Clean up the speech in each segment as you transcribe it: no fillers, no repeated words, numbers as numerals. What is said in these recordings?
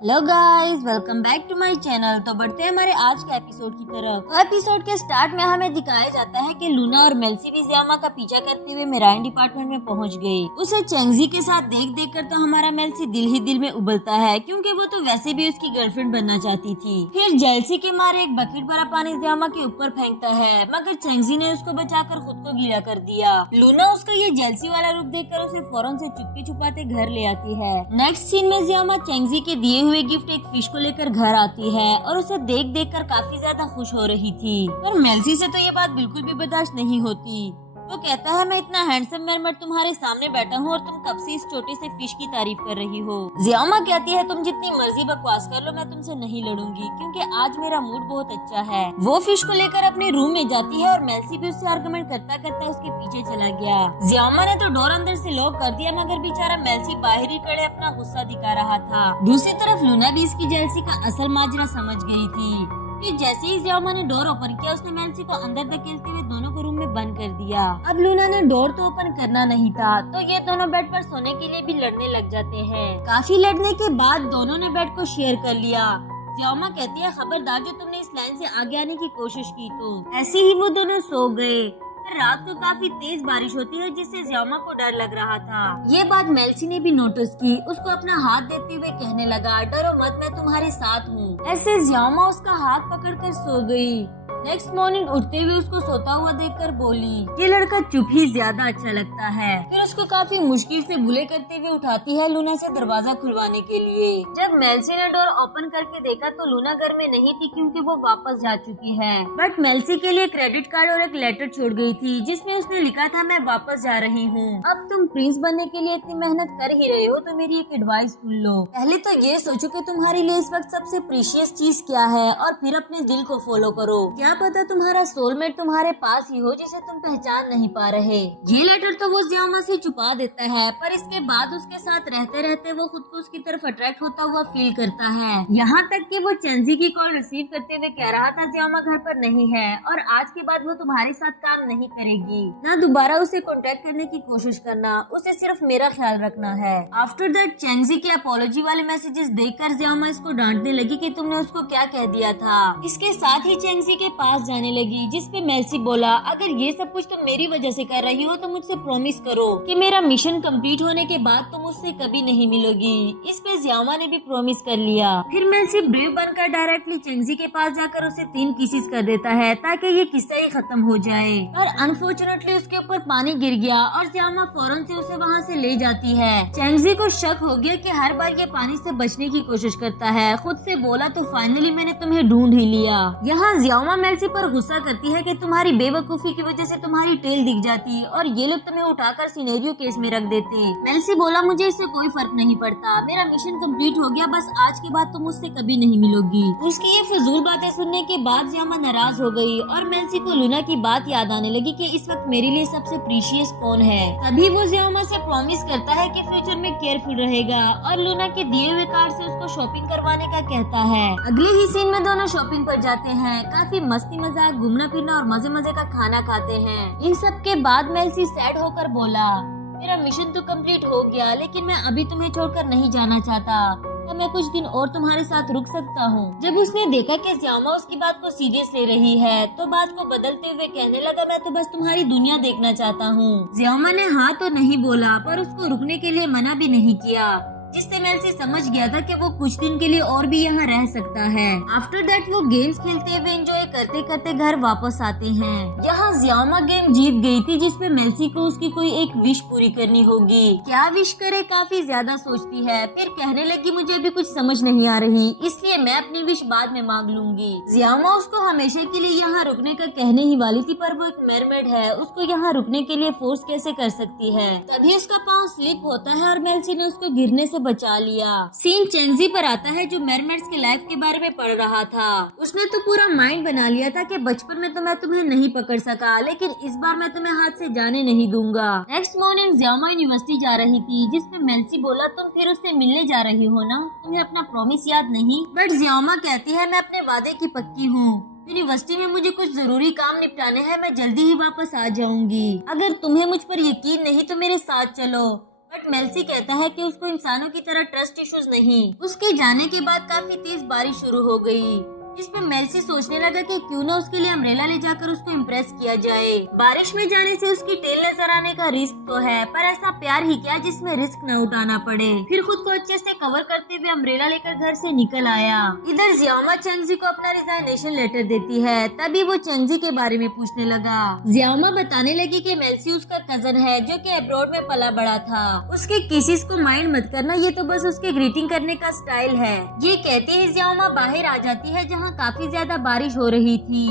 Hello guys, welcome back to my channel. तो बढ़ते हैं हमारे आज के एपिसोड की तरफ। तो एपिसोड के स्टार्ट में हमें दिखाया जाता है कि लूना और मेल्सी भी ज़ियामा का पीछा करते हुए मेराइन डिपार्टमेंट में पहुंच गई। उसे चेंगजी के साथ देख देख कर तो हमारा मेल्सी दिल ही दिल में उबलता है, क्योंकि वो तो वैसे भी उसकी गर्लफ्रेंड बनना चाहती थी। फिर जेलसी के मारे एक बकेट भरा पानी ज़ियामा के ऊपर फेंकता है, मगर चेंगजी ने उसको बचाकर खुद को गीला कर दिया। लूना उसका ये जेलसी वाला रूप देखकर उसे फौरन से चुपके छुपाते घर ले आती है। नेक्स्ट सीन में ज़ियामा चेंगजी के दिए हुए गिफ्ट एक फिश को लेकर घर आती है और उसे देख देख कर काफी ज्यादा खुश हो रही थी। पर मेल्सी से तो ये बात बिल्कुल भी बर्दाश्त नहीं होती। वो कहता है, मैं इतना हैंडसम मेरमेड तुम्हारे सामने बैठा हूँ और तुम कब से इस छोटे से फिश की तारीफ कर रही हो। ज़ियामा कहती है, तुम जितनी मर्जी बकवास कर लो, मैं तुमसे नहीं लड़ूंगी, क्योंकि आज मेरा मूड बहुत अच्छा है। वो फिश को लेकर अपने रूम में जाती है और मेल्सी भी उससे आर्गुमेंट करता करता उसके पीछे चला गया। ज़ियामा ने तो डोर अंदर से लॉक कर दिया, मगर बेचारा मेल्सी बाहर ही खड़े अपना गुस्सा दिखा रहा था। दूसरी तरफ लूना भी इसकी जेलसी का असल माजरा समझ गई थी। फिर जैसे ही ज़ियामा ने डोर ओपन किया, उसने मेल्सी को अंदर धकेलते हुए दोनों को रूम में बंद कर दिया। अब लूना ने डोर तो ओपन करना नहीं था, तो ये दोनों बेड पर सोने के लिए भी लड़ने लग जाते हैं। काफी लड़ने के बाद दोनों ने बेड को शेयर कर लिया। ज़ियामा कहती है, खबरदार जो तुमने इस लाइन से आगे आने की कोशिश की तो। ऐसे ही वो दोनों सो गए। रात को काफी तेज बारिश होती है, जिससे ज़ियामा को डर लग रहा था। ये बात मेल्सी ने भी नोटिस की। उसको अपना हाथ देते हुए कहने लगा, डरो मत, मैं तुम्हारे साथ हूँ। ऐसे ज़ियामा उसका हाथ पकड़कर सो गई। नेक्स्ट मॉर्निंग उठते हुए उसको सोता हुआ देखकर बोली, ये लड़का चुप ही ज्यादा अच्छा लगता है। फिर उसको काफी मुश्किल से बुले करते हुए उठाती है लूना से दरवाजा खुलवाने के लिए। जब मेल्सी ने डोर ओपन करके देखा तो लूना घर में नहीं थी, क्योंकि वो वापस जा चुकी है। बट मेल्सी के लिए क्रेडिट कार्ड और एक लेटर छोड़ गई थी, जिसमें उसने लिखा था, मैं वापस जा रही हूँ। अब तुम प्रिंस बनने के लिए इतनी मेहनत कर ही रहे हो, तो मेरी एक एडवाइस सुन लो। पहले तो ये सोचो कि तुम्हारे लिए इस वक्त सबसे प्रीशियस चीज क्या है, और फिर अपने दिल को फॉलो करो। क्या पता तुम्हारा सोलमेट तुम्हारे पास ही हो, जिसे तुम पहचान नहीं पा रहे। ये लेटर तो वो ज़ियामा से छुपा देता है, पर इसके बाद उसके साथ रहते रहते वो खुद को उसकी तरफ अट्रैक्ट होता हुआ फील करता है। यहाँ तक कि वो चेंजी की कॉल रिसीव करते हुए कह रहा था, ज़ियामा घर पर नहीं है और आज के बाद वो तुम्हारे साथ काम नहीं करेगी। ना दोबारा उसे कॉन्टेक्ट करने की कोशिश करना, उसे सिर्फ मेरा ख्याल रखना है। आफ्टर दैट चेंजी के अपोलॉजी वाले मैसेजेस देखकर ज़ियामा इसको डांटने लगी कि तुमने उसको क्या कह दिया था। इसके साथ ही चेंजी के पास जाने लगी, जिसपे मेल्सी बोला, अगर ये सब कुछ तुम मेरी वजह से कर रही हो तो मुझसे प्रॉमिस करो कि मेरा मिशन कंप्लीट होने के बाद तुम मुझसे कभी नहीं मिलोगी। इस पे ज़ियामा ने भी प्रॉमिस कर लिया। फिर मेल्सी ब्रेव बनकर डायरेक्टली चेंजी के पास जाकर उसे 3 किसेस कर देता है, ताकि ये किस्सा ही खत्म हो जाए। और अनफॉर्चुनेटली उसके ऊपर पानी गिर गया और ज़ियामा फौरन से उसे वहाँ से ले जाती है। चेंजी को शक हो गया कि हर बार ये पानी से बचने की कोशिश करता है। खुद से बोला, तो फाइनली मैंने तुम्हें ढूंढ ही लिया। यहाँ ज़ियामा मेल्सी पर गुस्सा करती है कि तुम्हारी बेवकूफी की वजह से तुम्हारी टेल दिख जाती और ये लोग तुम्हें उठाकर सिनेरियो केस में रख देते। मेल्सी बोला, मुझे इससे कोई फर्क नहीं पड़ता, मेरा मिशन कंप्लीट हो गया, बस आज के बाद तुम मुझसे कभी नहीं मिलोगी। उसकी ये फिजूल बातें सुनने के बाद ज़ियामा नाराज हो गई और मेल्सी को लूना की बात याद आने लगी कि इस वक्त मेरे लिए सबसे प्रीशियस कौन है। तभी वो ज़ियामा से प्रॉमिस करता है कि फ्यूचर में केयरफुल रहेगा और लूना के दिए हुए कार्ड से उसको शॉपिंग करवाने का कहता है। अगले ही सीन में दोनों शॉपिंग पर जाते हैं। काफी मस्ती मजाक, घूमना फिरना और मजे मजे का खाना खाते हैं। इन सब के बाद मेल्सी सैड होकर बोला, मेरा मिशन तो कंप्लीट हो गया, लेकिन मैं अभी तुम्हें छोड़कर नहीं जाना चाहता, तो मैं कुछ दिन और तुम्हारे साथ रुक सकता हूँ। जब उसने देखा कि ज़ियामा उसकी बात को सीरियस ले रही है, तो बात को बदलते हुए कहने लगा, मैं तो बस तुम्हारी दुनिया देखना चाहता हूँ। ज़ियामा ने हाँ तो नहीं बोला, पर उसको रुकने के लिए मना भी नहीं किया, जिससे मेल्सी समझ गया था कि वो कुछ दिन के लिए और भी यहाँ रह सकता है। आफ्टर दैट वो गेम्स खेलते हुए एंजॉय करते करते घर वापस आते हैं। यहाँ ज़ियामा गेम जीत गई थी, जिसपे मेल्सी को उसकी कोई एक विश पूरी करनी होगी। क्या विश करे, काफी ज्यादा सोचती है, फिर कहने लगी, मुझे अभी कुछ समझ नहीं आ रही, इसलिए मैं अपनी विश बाद में मांग लूंगी। ज़ियामा उसको हमेशा के लिए यहाँ रुकने का कहने ही वाली थी, पर वो एक मेरमेड है, उसको यहाँ रुकने के लिए फोर्स कैसे कर सकती है। तभी उसका पाँव स्लिप होता है और मेल्सी ने उसको गिरने से बचा लिया। सीन चेंजी पर आता है, जो मेरमेड्स के लाइफ के बारे में पढ़ रहा था। उसने तो पूरा माइंड बना लिया था कि बचपन में तो मैं तुम्हें नहीं पकड़ सका, लेकिन इस बार मैं तुम्हें हाथ से जाने नहीं दूंगा। नेक्स्ट मॉर्निंग ज़ियामा यूनिवर्सिटी जा रही थी, जिसमें मेल्सी बोला, तुम फिर उससे मिलने जा रही हो ना, तुम्हें अपना प्रॉमिस याद नहीं। बट ज़ियामा कहती है, मैं अपने वादे की पक्की हूँ, यूनिवर्सिटी में मुझे कुछ जरूरी काम निपटाने हैं, मैं जल्दी ही वापस आ जाऊंगी। अगर तुम्हें मुझ पर यकीन नहीं तो मेरे साथ चलो। बट मेल्सी कहता है कि उसको इंसानों की तरह ट्रस्ट इश्यूज नहीं। उसके जाने के बाद काफी तेज बारिश शुरू हो गई। इस पे मेल्सी सोचने लगा कि क्यों ना उसके लिए अम्ब्रेला ले जाकर उसको इम्प्रेस किया जाए। बारिश में जाने से उसकी टेल नजर आने का रिस्क तो है, पर ऐसा प्यार ही क्या जिसमें रिस्क न उठाना पड़े। फिर खुद को अच्छे से कवर करते हुए अम्ब्रेला लेकर घर से निकल आया। इधर जियामा चेंगजी को अपना रिजाइनेशन लेटर देती है। तभी वो चेंगजी के बारे में पूछने लगा। जियामा बताने लगी कि मेल्सी उसका कजन है जो कि अब्रॉड में पला बड़ा था। उसके किसिस को माइंड मत करना, ये तो बस उसके ग्रीटिंग करने का स्टाइल है। ये कहते ही जियामा बाहर आ जाती है जहाँ काफी ज्यादा बारिश हो रही थी।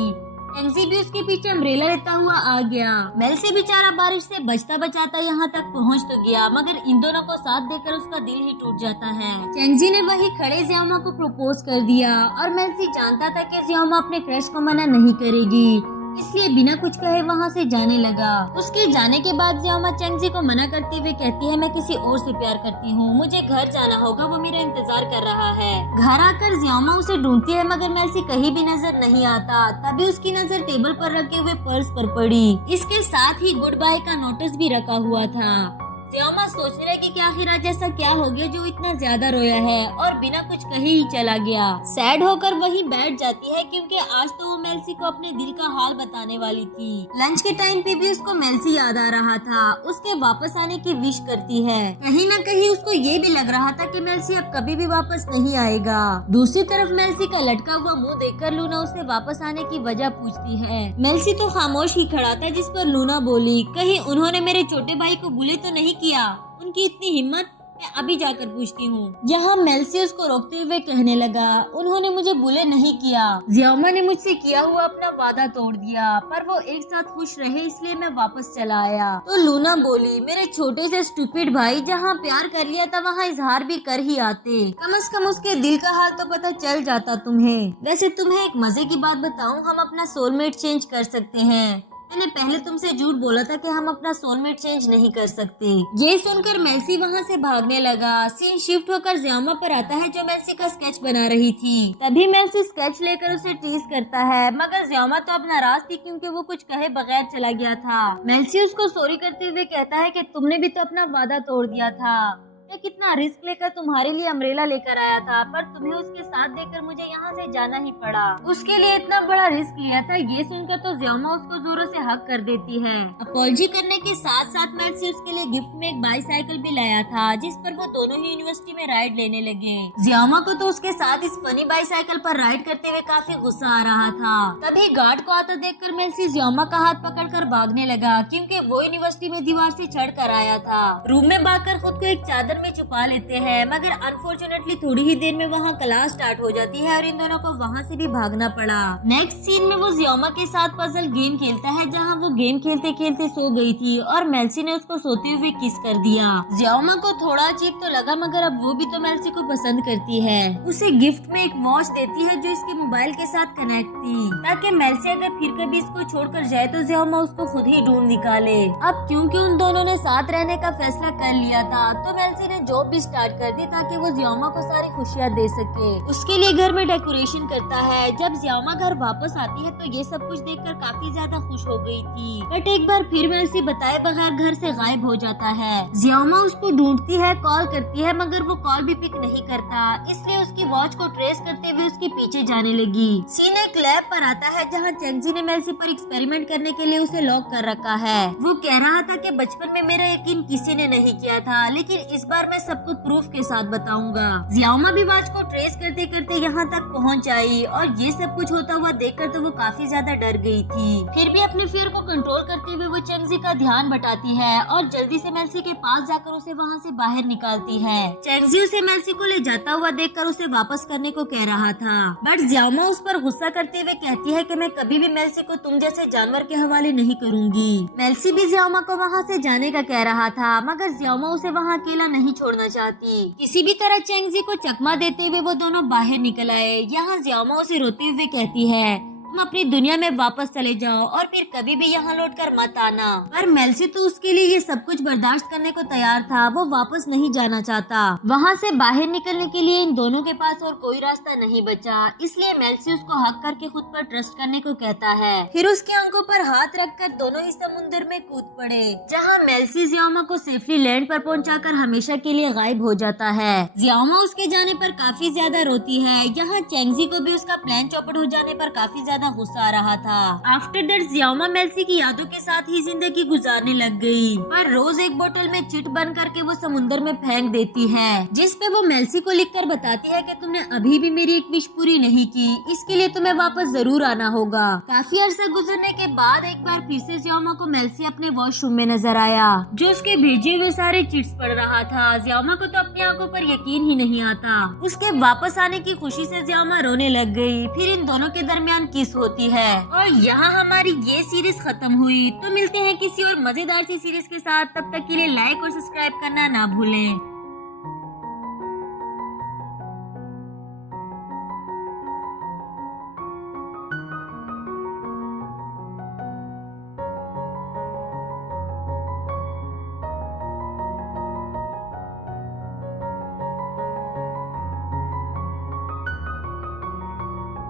चेंगजी भी उसके पीछे अम्ब्रेला लेता हुआ आ गया। मेल्सी बेचारा बारिश से बचता बचाता यहाँ तक पहुँच तो गया, मगर इन दोनों को साथ देकर उसका दिल ही टूट जाता है। चेंगजी ने वही खड़े जियामा को प्रपोज कर दिया और मेल्सी जानता था कि जियामा अपने क्रश को मना नहीं करेगी, इसलिए बिना कुछ कहे वहाँ से जाने लगा। उसके जाने के बाद जियामा चेंगजी को मना करते हुए कहती है, मैं किसी और से प्यार करती हूँ, मुझे घर जाना होगा, वो मेरा इंतजार कर रहा है। घर आकर जियामा उसे ढूंढती है मगर मेल्सी कहीं भी नजर नहीं आता। तभी उसकी नजर टेबल पर रखे हुए पर्स पर पड़ी। इसके साथ ही गुड बाय का नोटिस भी रखा हुआ था। जियामा सोचने लगी कि आखिर आज ऐसा क्या हो गया जो इतना ज्यादा रोया है और बिना कुछ कहे ही चला गया। सैड होकर वहीं बैठ जाती है क्योंकि आज तो वो मेल्सी को अपने दिल का हाल बताने वाली थी। लंच के टाइम पे भी उसको मेल्सी याद आ रहा था। उसके वापस आने की विश करती है। कहीं न कहीं उसको ये भी लग रहा था कि मेल्सी अब कभी भी वापस नहीं आएगा। दूसरी तरफ मेल्सी का लटका हुआ मुँह देखकर लूना उससे वापस आने की वजह पूछती है। मेल्सी तो खामोश ही खड़ा था, जिस पर लूना बोली, कहीं उन्होंने मेरे छोटे भाई को बुले तो नहीं किया? उनकी इतनी हिम्मत, मैं अभी जाकर पूछती हूँ। यहाँ मेल्सी उसको रोकते हुए कहने लगा, उन्होंने मुझे बुले नहीं किया। जियामा ने मुझसे किया हुआ अपना वादा तोड़ दिया, पर वो एक साथ खुश रहे इसलिए मैं वापस चला आया। तो लूना बोली, मेरे छोटे से स्टूपिड भाई, जहाँ प्यार कर लिया था वहाँ इजहार भी कर ही आते। कम से कम उसके दिल का हाल तो पता चल जाता तुम्हें। वैसे तुम्हें एक मजे की बात बताऊँ, हम अपना सोलमेट चेंज कर सकते हैं। मैंने पहले तुमसे झूठ बोला था कि हम अपना सोलमेट चेंज नहीं कर सकते। ये सुनकर मेल्सी वहाँ से भागने लगा। सीन शिफ्ट होकर जियामा पर आता है जो मेल्सी का स्केच बना रही थी। तभी मेल्सी स्केच लेकर उसे टीज करता है, मगर जियामा तो अब नाराज थी क्योंकि वो कुछ कहे बगैर चला गया था। मेल्सी उसको सॉरी करते हुए कहता है कि तुमने भी तो अपना वादा तोड़ दिया था। मैं कितना रिस्क लेकर तुम्हारे लिए अम्ब्रेला लेकर आया था, पर तुम्हें उसके साथ देकर मुझे यहाँ से जाना ही पड़ा। उसके लिए इतना बड़ा रिस्क लिया था। ये सुनकर तो जियामा उसको जोरों से हक कर देती है। अपॉलजी करने के साथ साथ मेल्सी उसके लिए गिफ्ट में एक बाईसाइकिल भी लाया था, जिस पर वो दोनों ही यूनिवर्सिटी में राइड लेने लगे। जियामा को तो उसके साथ इस फनी बाईसाइकिल पर राइड करते हुए काफी गुस्सा आ रहा था। तभी गार्ड को आता देखकर मेल्सी जियामा का हाथ पकड़कर भागने लगा, क्योंकि वो यूनिवर्सिटी में दीवार से चढ़ कर आया था। रूम में भागकर खुद को एक चादर में छुपा लेते हैं, मगर अनफॉर्चुनेटली थोड़ी ही देर में वहाँ क्लास स्टार्ट हो जाती है और इन दोनों को वहाँ से भी भागना पड़ा। नेक्स्ट सीन में वो जियामा के साथ पजल गेम खेलता है, जहाँ वो गेम खेलते खेलते सो गई थी और मेल्सी ने उसको सोते हुए किस कर दिया। जियामा को थोड़ा अजीब तो लगा, मगर अब वो भी तो मेल्सी को पसंद करती है। उसे गिफ्ट में एक वॉच देती है जो इसके मोबाइल के साथ कनेक्ट थी, ताकि मेल्सी अगर फिर कभी इसको छोड़कर जाए तो जियामा उसको खुद ही ढूंढ निकाले। अब क्योंकि उन दोनों ने साथ रहने का फैसला कर लिया था, तो मेल्सी ने जॉब भी स्टार्ट कर दी ताकि वो जियामा को सारी खुशियाँ दे सके। उसके लिए घर में डेकोरेशन करता है। जब जियामा घर वापस आती है तो ये सब कुछ देखकर काफी ज्यादा खुश हो गई थी, बट एक बार फिर मेल्सी बताए बगैर घर से गायब हो जाता है। जियामा उसको ढूंढती है, कॉल करती है, मगर वो कॉल भी पिक नहीं करता, इसलिए उसकी वॉच को ट्रेस करते हुए उसके पीछे जाने लगी। सीन एक लैब पर आता है जहाँ चेंगजी ने मेल्सी पर एक्सपेरिमेंट करने के लिए उसे लॉक कर रखा है। वो कह रहा था कि बचपन में मेरा यकीन किसी ने नहीं किया था, लेकिन इस बार मैं सब कुछ प्रूफ के साथ बताऊंगा। जियामा भी वॉच को ट्रेस करते करते यहाँ तक पहुँच आई और ये सब कुछ होता हुआ देखकर तो वो काफी ज्यादा डर गई थी। फिर भी अपने फियर को कंट्रोल करते हुए वो चेंगजी का ध्यान बटाती है और जल्दी से मेल्सी के पास जाकर उसे वहाँ से बाहर निकालती है। चेंगजी उसे मेल्सी को ले जाता हुआ देखकर उसे वापस करने को कह रहा था, बट जियामा उस पर गुस्सा करते हुए कहती है कि मैं कभी भी मेल्सी को तुम जैसे जानवर के हवाले नहीं करूँगी। मेल्सी भी जियामा को वहाँ से जाने का कह रहा था, मगर जियामा उसे वहाँ अकेला नहीं छोड़ना चाहती। किसी भी तरह चेंगजी को चकमा देते हुए वो दोनों बाहर निकल आए। यहाँ जियामा उसे रोते हुए कहती है, तुम अपनी दुनिया में वापस चले जाओ और फिर कभी भी यहाँ लौट कर मत आना। पर मेल्सी तो उसके लिए ये सब कुछ बर्दाश्त करने को तैयार था, वो वापस नहीं जाना चाहता। वहाँ से बाहर निकलने के लिए इन दोनों के पास और कोई रास्ता नहीं बचा, इसलिए मेल्सी उसको हक करके खुद पर ट्रस्ट करने को कहता है। फिर उसकी आंखों पर हाथ रखकर दोनों ही समुद्र में कूद पड़े, जहाँ मेल्सी जियामा को सेफली लैंड पर पहुंचाकर हमेशा के लिए गायब हो जाता है। जियामा उसके जाने पर काफी ज्यादा रोती है। यहाँ चेंगजी को भी उसका प्लान चौपट हो जाने पर काफी ज्यादा गुस्सा आ रहा था। आफ्टर दैट जियामा मेल्सी की यादों के साथ ही जिंदगी गुजारने लग गई, पर रोज एक बोतल में चिट बन करके वो समुद्र में फेंक देती है, जिस पे वो मेल्सी को लिखकर बताती है कि तुमने अभी भी मेरी एक विश पूरी नहीं की, इसके लिए तुम्हें वापस जरूर आना होगा। काफी अरसा गुजरने के बाद एक बार फिर से जियामा को मेल्सी अपने वॉशरूम में नजर आया, जो उसके भेजे हुए सारे चिट्स पढ़ रहा था। जियामा को तो अपनी आंखों पर यकीन ही नहीं आता। उसके वापस आने की खुशी से जियामा रोने लग गई। फिर इन दोनों के दरमियान किस होती है और यहाँ हमारी ये सीरीज खत्म हुई। तो मिलते हैं किसी और मजेदार सी सीरीज के साथ, तब तक के लिए लाइक और सब्सक्राइब करना ना भूलें।